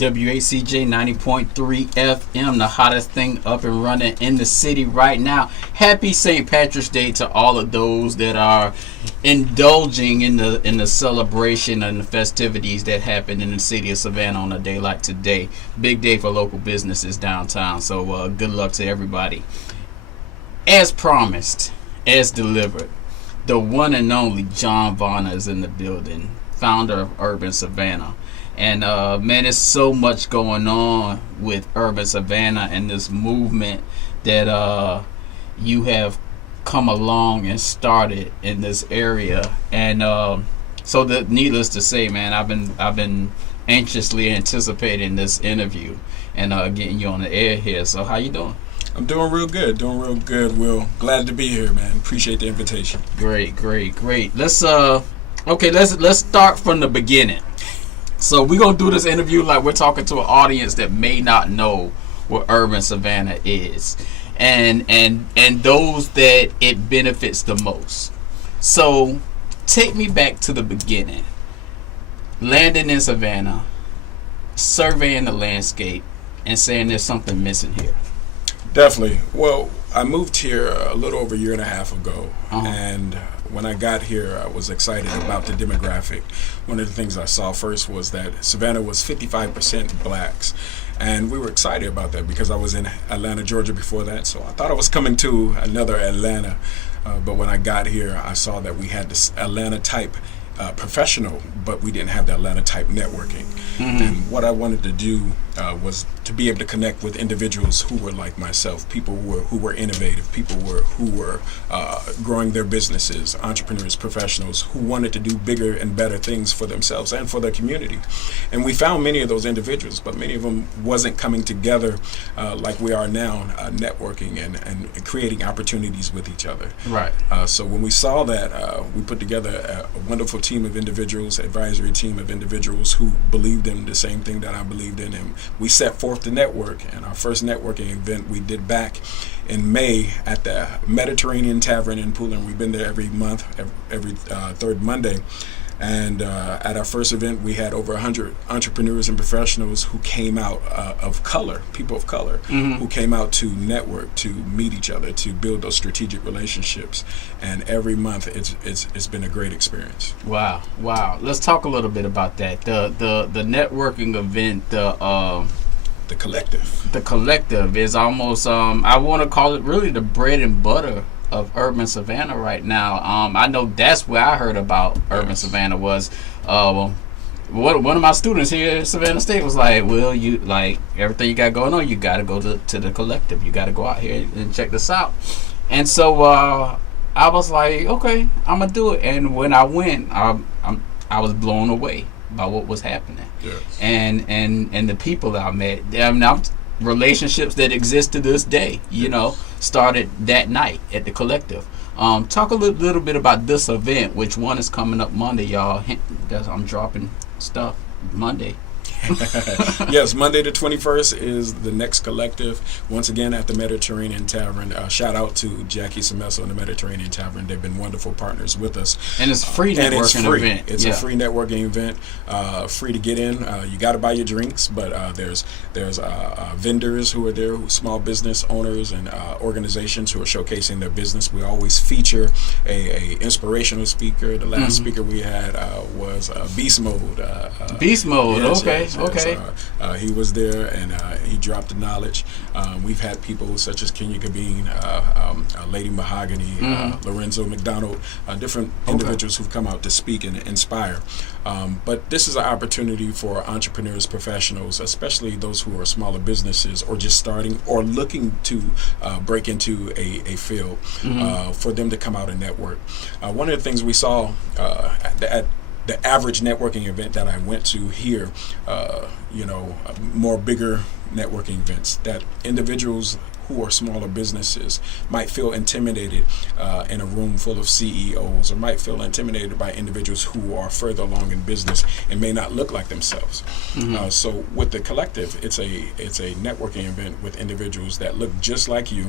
WHCJ 90.3 FM, the hottest thing up and running in the city right now. Happy St. Patrick's Day to all of those that are indulging in the celebration and the festivities that happen in the city of Savannah on a day like today. Big day for local businesses downtown, so good luck to everybody. As promised, as delivered, the one and only John Vanna is in the building, founder of Urban Savanna. And man, there's so much going on with Urban Savanna and this movement that you have come along and started in this area. And so that, needless to say, man, I've been anxiously anticipating this interview and getting you on the air here. So how you doing? I'm doing real good, Will. Glad to be here, man. Appreciate the invitation. Great. Let's start from the beginning. So we're going to do this interview like we're talking to an audience that may not know what Urban Savanna is and those that it benefits the most. So take me back to the beginning. Landing in Savannah, surveying the landscape, and saying there's something missing here. Definitely. Well, I moved here a little over a year and a half ago, and when I got here, I was excited about the demographic. One of the things I saw first was that Savannah was 55% blacks, and we were excited about that because I was in Atlanta, Georgia before that, so I thought I was coming to another Atlanta. But when I got here, I saw that we had this Atlanta type professional, but we didn't have the Atlanta type networking. Mm-hmm. And what I wanted to do was to be able to connect with individuals who were like myself, people who were innovative, people who were growing their businesses, entrepreneurs, professionals who wanted to do bigger and better things for themselves and for their community. And we found many of those individuals, but many of them wasn't coming together like we are now, networking and creating opportunities with each other. Right. So when we saw that, we put together a wonderful team of individuals, advisory team of individuals who believed in the same thing that I believed in, and we set forth the network. And our first networking event we did back in May at the Mediterranean Tavern in Poulin. We've been there every month, every third Monday. And at our first event, we had over 100 entrepreneurs and professionals who came out of color, people of color, mm-hmm. who came out to network, to meet each other, to build those strategic relationships. And every month, it's been a great experience. Wow. Let's talk a little bit about that. The networking event, the collective. The collective is almost I want to call it really the bread and butter of Urban Savanna right now. I know that's where I heard about Urban Savanna was one of my students here at Savannah State was like, well, you like everything you got going on, you got to go to the collective. You got to go out here and check this out. And so I was like, okay, I'm gonna do it. And when I went, I was blown away by what was happening. Yes. And the people that I met. I mean, relationships that exist to this day, started that night at the collective. Talk a little bit about this event, which one is coming up Monday, y'all. I'm dropping stuff Monday. Yes, Monday the 21st is the next collective. Once again at the Mediterranean Tavern. Shout out to Jackie Semesso and the Mediterranean Tavern. They've been wonderful partners with us. And it's free networking event. It's a free networking event. Free to get in. You got to buy your drinks, but there's vendors who are there, small business owners and organizations who are showcasing their business. We always feature a inspirational speaker. The last mm-hmm. speaker we had was Beast Mode. Beast Mode. Yes, okay. Yes. Okay. He was there and he dropped the knowledge. We've had people such as Kenya Gabine, Lady Mahogany, mm-hmm. Lorenzo McDonald, different individuals who've come out to speak and inspire. But this is an opportunity for entrepreneurs, professionals, especially those who are smaller businesses or just starting or looking to break into a field, mm-hmm. For them to come out and network. One of the things we saw at the average networking event that I went to here, more bigger networking events, that individuals who are smaller businesses might feel intimidated in a room full of CEOs, or might feel intimidated by individuals who are further along in business and may not look like themselves. So with the collective, it's a networking event with individuals that look just like you.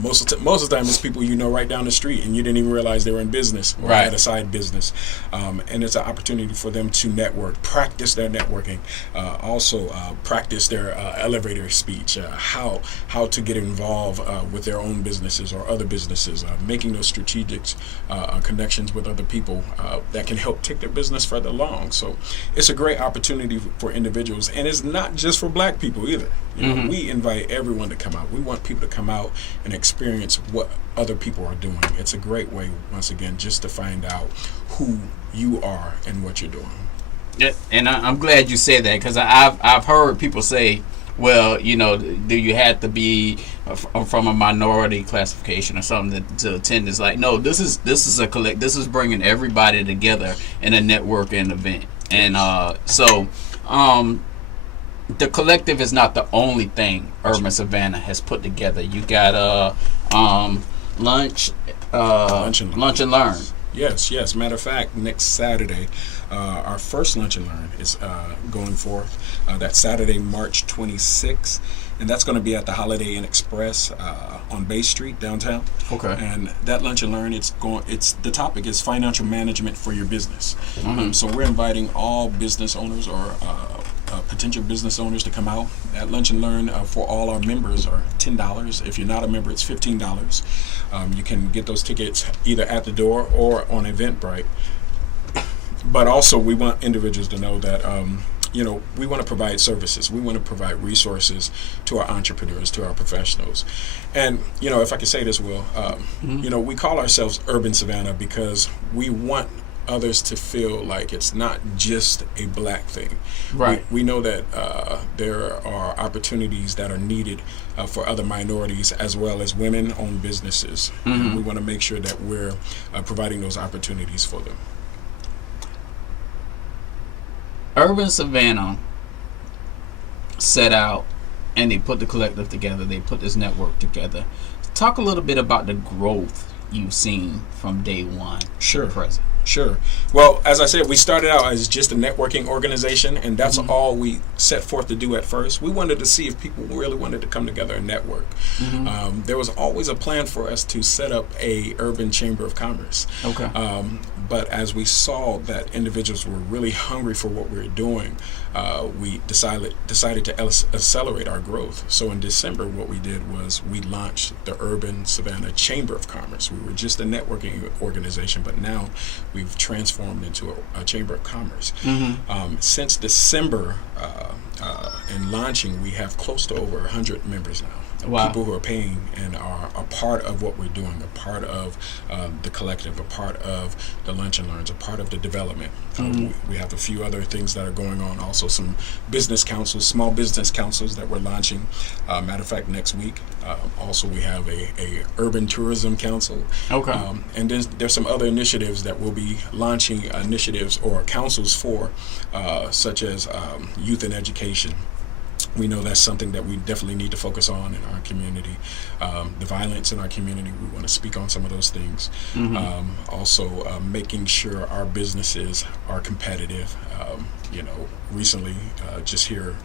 Most of the time, it's people you know right down the street, and you didn't even realize they were in business or had a side business. And it's an opportunity for them to network, practice their networking, also practice their elevator speech, how to get involved with their own businesses or other businesses, making those strategic connections with other people that can help take their business further along. So it's a great opportunity for individuals, and it's not just for Black people either. You know, we invite everyone to come out. We want people to come out and experience what other people are doing. It's a great way, once again, just to find out who you are and what you're doing. Yeah, and I'm glad you said that, because I've heard people say, well, you know, do you have to be from a minority classification or something to attend? It's like, no, this is a collect. This is bringing everybody together in a networking event, and the collective is not the only thing Urban Savanna has put together. You got lunch and learn. Yes. Matter of fact, next Saturday, our first lunch and learn is going forth. That's Saturday, March 26th, and that's going to be at the Holiday Inn Express on Bay Street downtown. Okay. And that lunch and learn, the topic is financial management for your business. So we're inviting all business owners or potential business owners to come out. At lunch and learn for all our members are $10. If you're not a member, it's $15. You can get those tickets either at the door or on Eventbrite. But also, we want individuals to know that we want to provide services. We want to provide resources to our entrepreneurs, to our professionals. And if I could say this, Will, we call ourselves Urban Savanna because we want others to feel like it's not just a Black thing. Right. We know that there are opportunities that are needed for other minorities as well as women-owned businesses. And we want to make sure that we're providing those opportunities for them. Urban Savanna set out and they put the collective together. They put this network together. Talk a little bit about the growth you've seen from day one to present. Sure. Well, as I said, we started out as just a networking organization, and that's all we set forth to do at first. We wanted to see if people really wanted to come together and network. There was always a plan for us to set up a urban chamber of commerce. Okay. But as we saw that individuals were really hungry for what we were doing, we decided to accelerate our growth. So in December, what we did was we launched the Urban Savanna Chamber of Commerce. We were just a networking organization, but now we've transformed into a Chamber of Commerce. Since December in launching, we have close to over 100 members now. Wow. People who are paying and are a part of what we're doing, a part of the collective, a part of the lunch and learns, a part of the development. We have a few other things that are going on, also some business councils, small business councils that we're launching. Matter of fact, next week. Also, we have a urban tourism council. Okay. And then there's some other initiatives that we'll be launching, initiatives or councils for, such as youth and education. We know that's something that we definitely need to focus on in our community. The violence in our community, we want to speak on some of those things. Also, making sure our businesses are competitive. Recently, just here,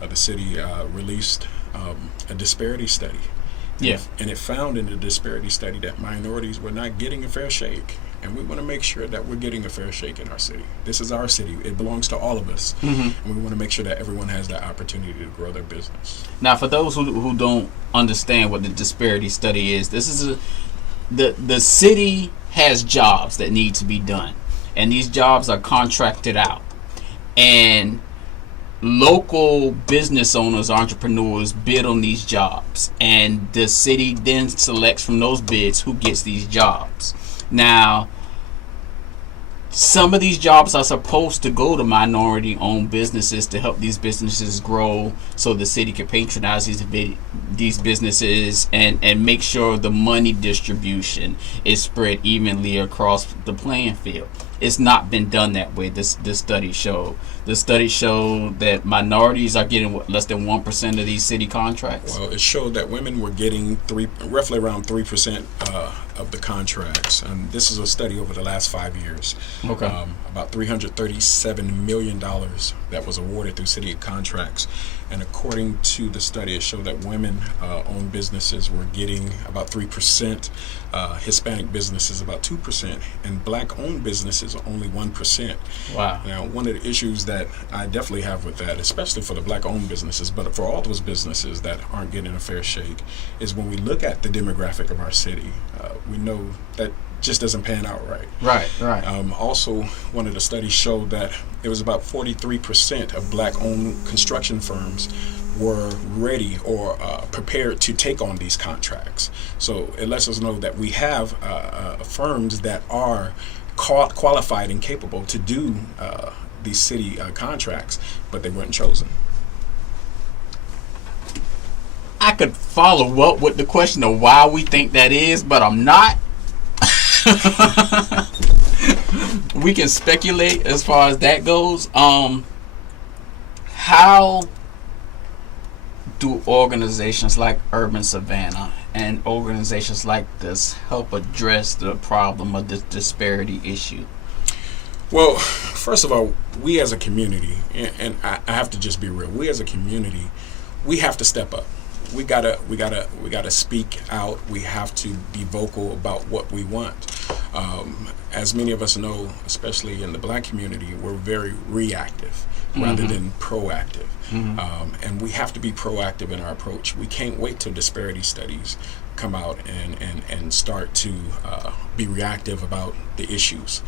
the city released a disparity study. Yeah. And it found in the disparity study that minorities were not getting a fair shake. And we want to make sure that we're getting a fair shake in our city. This is our city. It belongs to all of us. And we want to make sure that everyone has that opportunity to grow their business. Now, for those who don't understand what the disparity study is, this is the city has jobs that need to be done. And these jobs are contracted out. And local business owners, entrepreneurs bid on these jobs. And the city then selects from those bids who gets these jobs. Now, some of these jobs are supposed to go to minority-owned businesses to help these businesses grow, so the city can patronize these businesses and make sure the money distribution is spread evenly across the playing field. It's not been done that way. This study showed. The study showed that minorities are getting less than 1% of these city contracts. Well, it showed that women were getting roughly around 3% of the contracts, and this is a study over the last 5 years. Okay. About $337 million that was awarded through city contracts, and according to the study, it showed that women-owned businesses were getting about 3%, Hispanic businesses about 2%, and black-owned businesses only 1%. Wow. Now, one of the issues that I definitely have with that, especially for the black-owned businesses, but for all those businesses that aren't getting a fair shake, is when we look at the demographic of our city, we know that just doesn't pan out right. Right. Also, one of the studies showed that it was about 43% of black-owned construction firms were ready or prepared to take on these contracts. So it lets us know that we have firms that are qualified and capable to do these city contracts, but they weren't chosen. I could follow up with the question of why we think that is, but I'm not. We can speculate as far as that goes. How do organizations like Urban Savanna and organizations like this help address the problem of this disparity issue? Well, first of all, we as a community, and I have to just be real, we as a community, we have to step up. We gotta speak out. We have to be vocal about what we want. As many of us know, especially in the black community, we're very reactive rather than proactive. And we have to be proactive in our approach. We can't wait till disparity studies come out and start to be reactive about the issues.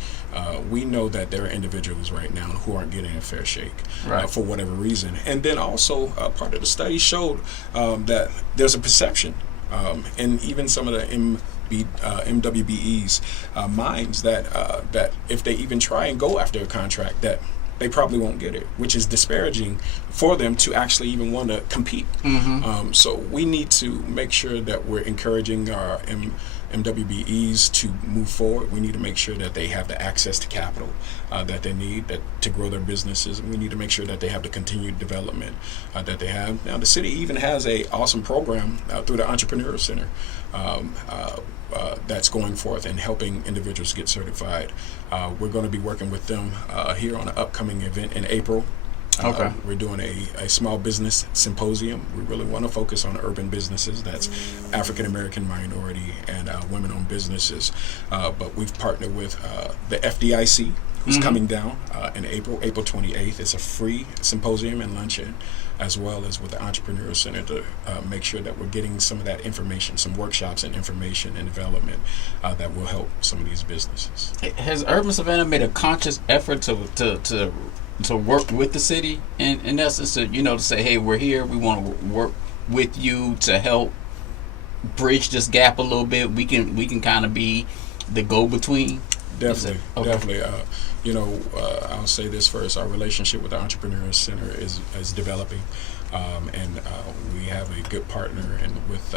We know that there are individuals right now who aren't getting a fair shake for whatever reason. And then also part of the study showed that there's a perception, and even some of the MWBE's minds that if they even try and go after a contract, that they probably won't get it, which is disparaging for them to actually even want to compete. So we need to make sure that we're encouraging our MWBEs to move forward. We need to make sure that they have the access to capital that they need to grow their businesses, and we need to make sure that they have the continued development that they have. Now, the city even has a awesome program through the Entrepreneur Center that's going forth and helping individuals get certified. We're going to be working with them here on an upcoming event in April. Okay. We're doing a small business symposium. We really want to focus on urban businesses. That's African American, minority, and women-owned businesses. But we've partnered with the FDIC, who's coming down in April 28th. It's a free symposium and luncheon, as well as with the Entrepreneur Center to make sure that we're getting some of that information, some workshops and information and development that will help some of these businesses. Has Urban Savanna made a conscious effort to work with the city in essence, to say, hey, we're here, we want to work with you to help bridge this gap a little bit? We can kind of be the go-between. Definitely. I'll say this first: our relationship with the Entrepreneur Center is developing, and we have a good partner and with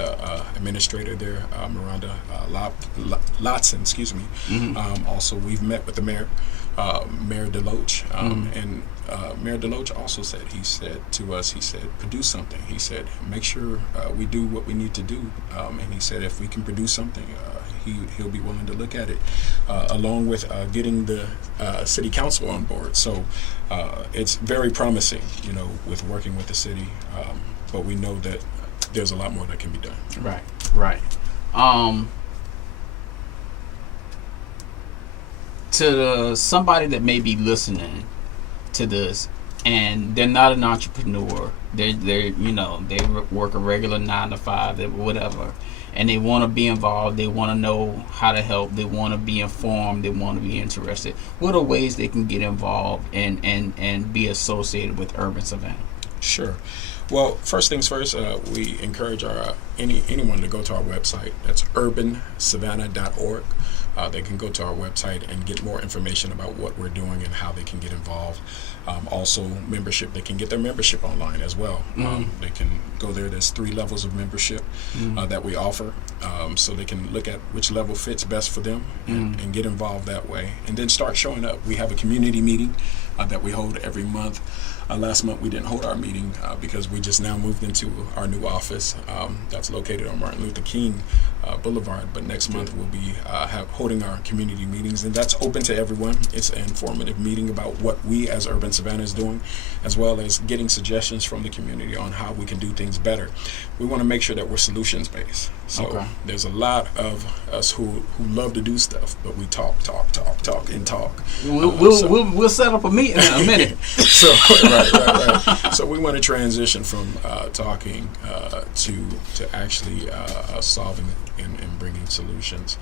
administrator there, Miranda Lotson. Excuse me. Also, we've met with the mayor. Mayor Deloach, and Mayor Deloach also said to us, produce something. He said, make sure we do what we need to do, and he said if we can produce something, he'll be willing to look at it, along with getting the city council on board. So it's very promising, with working with the city, but we know that there's a lot more that can be done. Right. To somebody that may be listening to this and they're not an entrepreneur, they work a regular 9 to 5, whatever, and they want to be involved, they want to know how to help, they want to be informed, they want to be interested, what are ways they can get involved and be associated with Urban Savanna? Sure. Well, first things first, we encourage anyone to go to our website. That's urbansavanna.org. they can go to our website and get more information about what we're doing and how they can get involved. Also, membership, they can get their membership online as well. They can go there. There's 3 levels of membership that we offer, so they can look at which level fits best for them and get involved that way, and then start showing up. We have a community meeting that we hold every month. Last month we didn't hold our meeting because we just now moved into our new office that's located on Martin Luther King Boulevard. But next month we'll be holding our community meetings, and that's open to everyone. It's an informative meeting about what we as Urban Savanna is doing, as well as getting suggestions from the community on how we can do things better. We want to make sure that we're solutions based. So there's a lot of us who love to do stuff, but we talk. We'll set up a meeting in a minute. So right. So we want to transition from talking to actually solving and bringing solutions,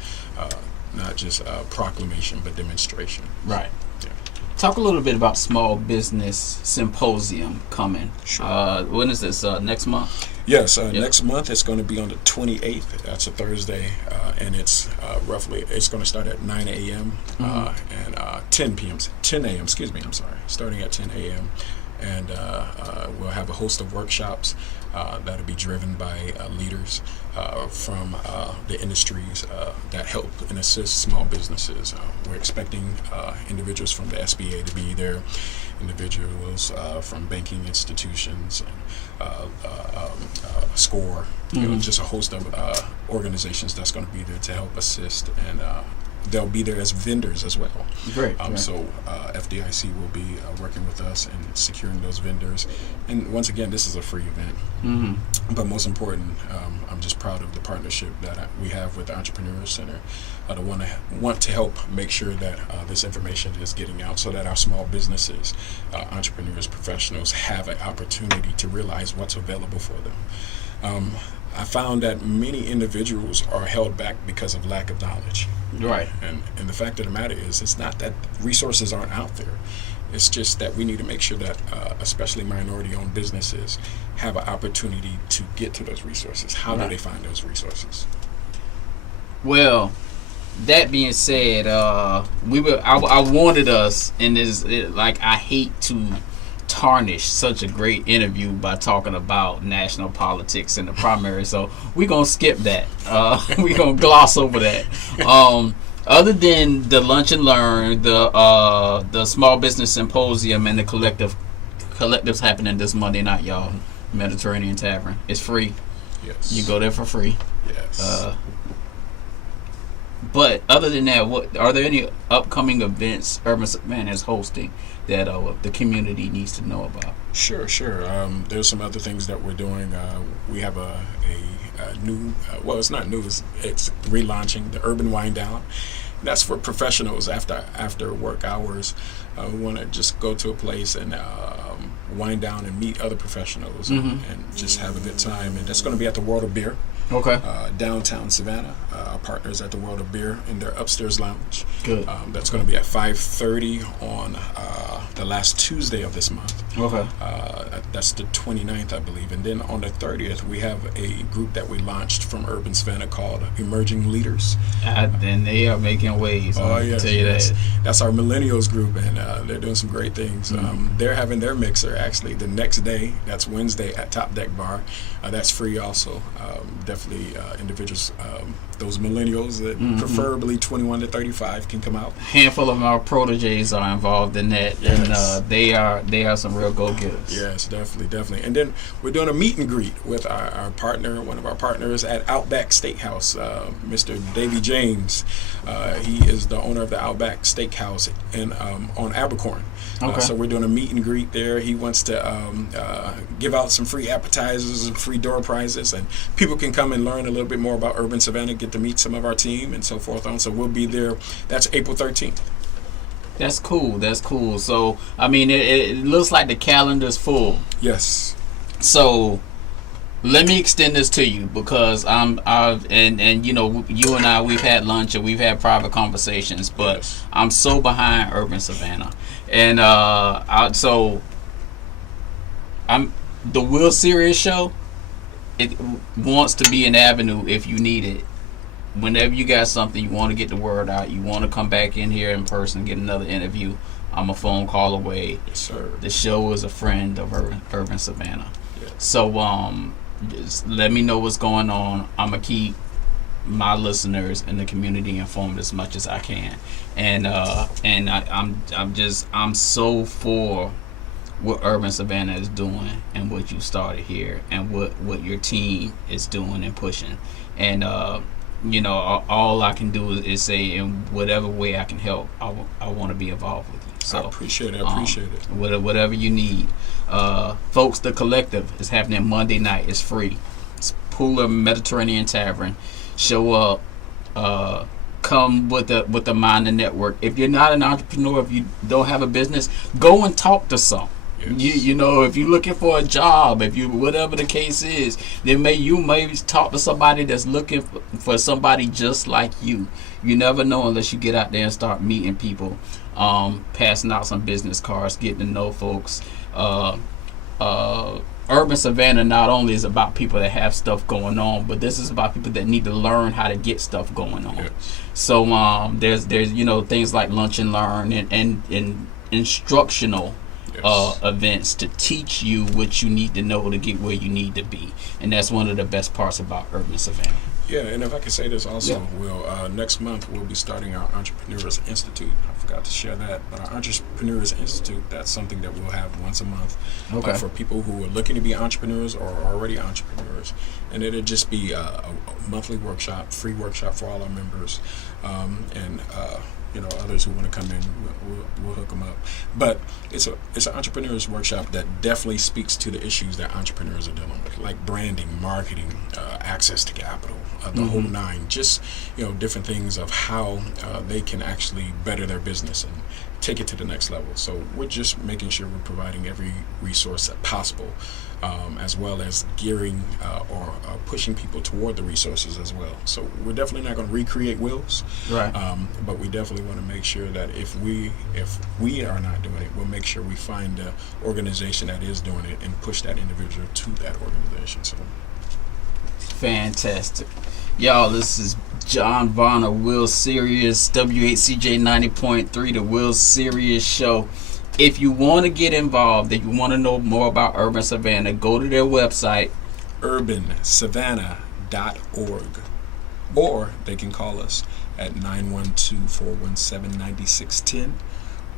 not just proclamation but demonstration. Right. Yeah. Talk a little bit about Small Business Symposium coming. Sure. When is this? Next month? Yes, next month it's going to be on the 28th. That's a Thursday, and it's it's going to start at 9 a.m. And 10 a.m. Excuse me, I'm sorry. Starting at 10 a.m. And we'll have a host of workshops that'll be driven by leaders from the industries that help and assist small businesses. We're expecting individuals from the SBA to be there, individuals from banking institutions, SCORE, just a host of organizations that's going to be there to help assist, and they'll be there as vendors as well. Great. So FDIC will be working with us and securing those vendors. And once again, this is a free event. But most important, I'm just proud of the partnership that we have with the Entrepreneur Center. I want to help make sure that this information is getting out so that our small businesses, entrepreneurs, professionals have an opportunity to realize what's available for them. I found that many individuals are held back because of lack of knowledge. Right. And the fact of the matter is, it's not that resources aren't out there. It's just that we need to make sure that especially minority-owned businesses have an opportunity to get to those resources. How do they find those resources? Well, that being said, I wanted us, and I hate to tarnish such a great interview by talking about national politics in the primary, so we're gonna skip that. We're gonna gloss over that. Other than the lunch and learn, the Small Business Symposium and the collectives happening this Monday night, y'all. Mediterranean Tavern. It's free. Yes. You go there for free. Yes. But other than that, are there any upcoming events Urban Savanna is hosting that the community needs to know about? Sure. There's some other things that we're doing. We have a new, well, it's not new, it's relaunching the Urban Wind Down. That's for professionals after work hours. We want to just go to a place and wind down and meet other professionals and just have a good time. And that's going to be at the World of Beer. Okay. Downtown Savannah. Our partners at the World of Beer in their upstairs lounge. Good. That's going to be at 5:30 on the last Tuesday of this month. Okay. That's the 29th, I believe. And then on the 30th, we have a group that we launched from Urban Savanna called Emerging Leaders. And they are making waves. Yes, tell you that. That's our millennials group, and they're doing some great things. They're having their mixer actually the next day. That's Wednesday at Top Deck Bar. That's free also. Definitely individuals, those millennials that preferably 21 to 35 can come out. A handful of our proteges are involved in that, Yes. and they are some real go-getters. Yes, definitely. And then we're doing a meet and greet with our partner, one of our partners at Outback Steakhouse, Mr. Davy James. He is the owner of the Outback Steakhouse on Abercorn. Okay. So we're doing a meet and greet there. He wants to give out some free appetizers and free door prizes, and people can come and learn a little bit more about Urban Savanna, get to meet some of our team and so forth on. So we'll be there. That's April 13th. That's cool. So, I mean, it looks like the calendar's full. Yes. So, let me extend this to you because and you know, you and I, we've had lunch and we've had private conversations, but Yes. I'm so behind Urban Savanna, and the Will Serious Show. It wants to be an avenue if you need it whenever you got something, you want to get the word out, you want to come back in here in person, get another interview, I'm a phone call away. Yes, sir. The show is a friend of Urban Savanna. Yeah. So just let me know what's going on. I'm gonna keep my listeners and the community informed as much as I can, and I'm so for what Urban Savanna is doing and what you started here and what your team is doing and pushing, and all I can do is say in whatever way I can help, I want to be involved with you. So I appreciate it. Whatever you need, folks. The Collective is happening Monday night. It's free. It's Pooler Mediterranean Tavern. Show up. Come with the Mind and Network. If you're not an entrepreneur, if you don't have a business, go and talk to some. Yes. If you're looking for a job, if you whatever the case is, then you may talk to somebody that's looking for somebody just like you. You never know unless you get out there and start meeting people, passing out some business cards, getting to know folks. Urban Savanna not only is about people that have stuff going on, but this is about people that need to learn how to get stuff going on. Yes. So there's things like Lunch and Learn and instructional events to teach you what you need to know to get where you need to be, and that's one of the best parts about Urban Savanna. Yeah, and if I could say this also, next month we'll be starting our Entrepreneurs Institute. I forgot to share that, but our Entrepreneurs Institute, that's something that we'll have once a month for people who are looking to be entrepreneurs or are already entrepreneurs. And it'll just be a monthly workshop, free workshop for all our members, and others who want to come in, we'll hook them up. But it's an entrepreneurs workshop that definitely speaks to the issues that entrepreneurs are dealing with, like branding, marketing, access to capital, the whole nine. Just different things of how they can actually better their business and take it to the next level. So we're just making sure we're providing every resource possible, as well as gearing or pushing people toward the resources as well. So we're definitely not going to recreate wheels, right? But we definitely want to make sure that if we are not doing it, we'll make sure we find an organization that is doing it and push that individual to that organization. So fantastic. Y'all, this is John Varner, Will Serious, WHCJ 90.3, the Will Serious Show. If you want to get involved, if you want to know more about Urban Savanna, go to their website, urbansavanna.org, or they can call us at 912-417-9610,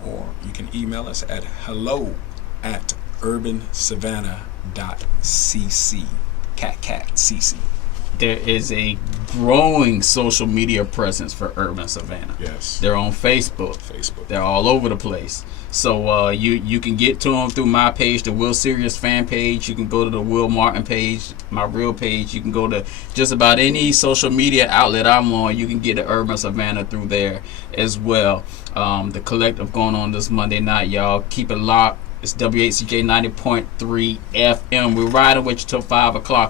or you can email us at hello@urbansavanna.cc, CC. There is a growing social media presence for Urban Savanna. Yes. They're on Facebook. They're all over the place. So you can get to them through my page, the Will Serious fan page. You can go to the Will Martin page, my real page. You can go to just about any social media outlet I'm on. You can get the Urban Savanna through there as well. The Collective going on this Monday night, y'all. Keep it locked. It's WHCJ 90.3 FM. We're riding with you till 5 o'clock.